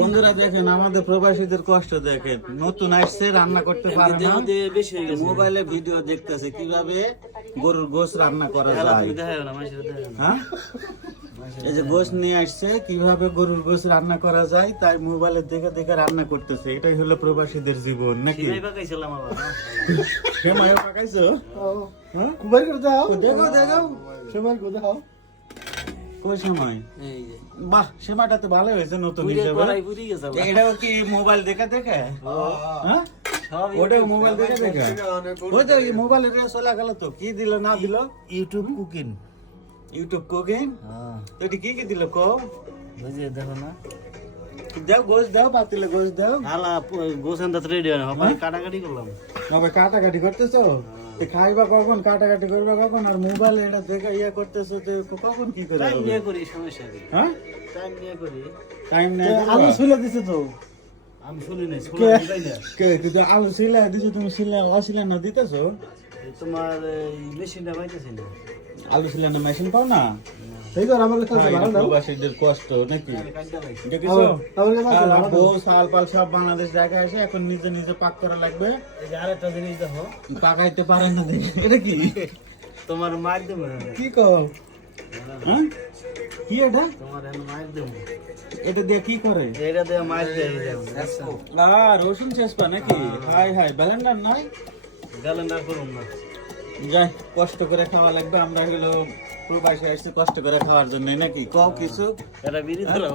বন্ধুরা দেখেন আমাদের প্রবাসীদের কষ্ট দেখেন, নতুন আসছে রান্না করতে পারে না, মোবাইলে ভিডিও দেখতেছে কিভাবে গরুর গোশত রান্না করা যায়। হ্যাঁ, এই যে গোশত নিয়ে আসছে কিভাবে গরুর গোশত রান্না করা যায়, তাই মোবাইলে দেখে দেখে রান্না করতেছে। এটাই হলো প্রবাসীদের জীবন নাকি? সেমাইও পাকাইছো? হ্যাঁ, কুমার করে দাও, দেখো দেখো সেমাই করে দাও। কোন সময়? বাহ, সেমাটা তো ভালো হয়েছে নতুন হিসেবে। এটাও কি মোবাইল দেখে দেখে? হ্যাঁ, ওটাও মোবাইল দেখে দেখে। ওই তো মোবাইলে চলে গেল তো, কি দিল না দিল? YouTube cooking. YouTube cooking? হ্যাঁ, তো এটা কি কি দিল কো? বুঝে দেখো না, দাও গোশ দাও, পাতিলে গোশ দাও। আলা গোসান দাত রেডি হয় না, কাটাকাটি করলাম। বাবা কাটাকাটি করতেছো? খাইবা কখন, কাটাকাটি করবা কখন, আর মোবাইলে এটা দেখে ইয়ে করতেছো তো কখন কি করে? টাইম নিয়ে করি, সমস্যা নেই। হ্যাঁ, টাইম নিয়ে করি। টাইম নেই। আলু ছুলে দিছে তো, আমি শুনি নাই, শুনি নাই না। কে কিন্তু আলু সিলা দিছো তুমি, সিলা অসিলা না দিতেছো? তোমার মেশিনটা পাইতেছি না। আলু সিলানো মেশিন পাও না? সেই তো আমার কাছে ভালো দাও। প্রবাসীদের কষ্ট নাকি? কাটটা লাগছে। দেখিছো? আমার কাছে আর ভালো দাও। বউ সাল পাল সব বাংলাদেশ জায়গায় এসে এখন নিজে নিজে পাক করা লাগবে, এই যে আরেকটা জিনিস দেখো, পাকাইতে পারে না দেখে। এটা কি? তোমার মার দেবো। কি কও? হ্যাঁ, কি এটা? তোমার এখন মার দেবো। এটা দিয়ে কি করে? এটা দিয়ে মার দেয় যাবো। রসুন চেষ্টা নাকি? হাই হাই, ব্যালেন্ডার নাই? গেলে না করুন না। যাই, কষ্ট করে খাওয়া লাগবে। আমরা হলো প্রবাসী আসছি কষ্ট করে খাওয়ার জন্য নাকি? কও কিছু। এটা বিড়ি ধরো।